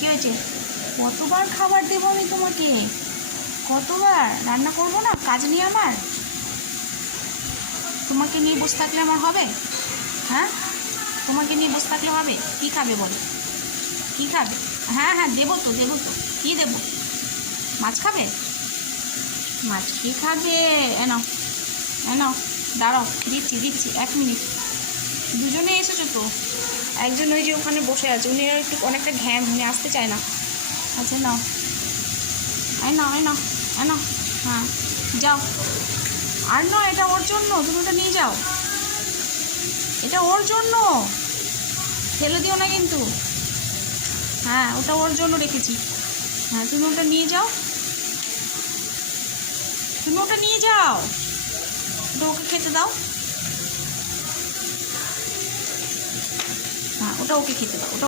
কি হয়েছে? কতবার খাবার দেবো আমি তোমাকে? কতবার রান্না করবো না? কাজ নিয়ে আমার? তোমাকে নিয়ে বসে থাকলে আমার হবে? হ্যাঁ, তোমাকে নিয়ে বসে থাকলে হবে? কি খাবে বলো, কি খাবে? হ্যাঁ হ্যাঁ, দেবো তো দেবো তো। কী দেবো? মাছ খাবে? মাছ কি খাবে? এনো এনো, দাঁড়াও, দিচ্ছি দিচ্ছি, 1 মিনিট। দুজনে এসেছো তো? একজন ওই যে ওখানে বসে আছে, উনি একটু অনেকটা ঘ্যাম, উনি আসতে চায় না। আচ্ছা নাও, এই নাও এই নাও এই নাও। হ্যাঁ যাও। আর নয়, এটা ওর জন্য, তুমি ওটা নিয়ে যাও। এটা ওর জন্য, ফেলে দিও না কিন্তু। হ্যাঁ, ওটা ওর জন্য রেখেছি। হ্যাঁ, তুমি ওটা নিয়ে যাও, তুমি ওটা নিয়ে যাও। ওটা ওকে খেতে দাও। হ্যাঁ, ওটা ওকে খেতে দাও। ওটা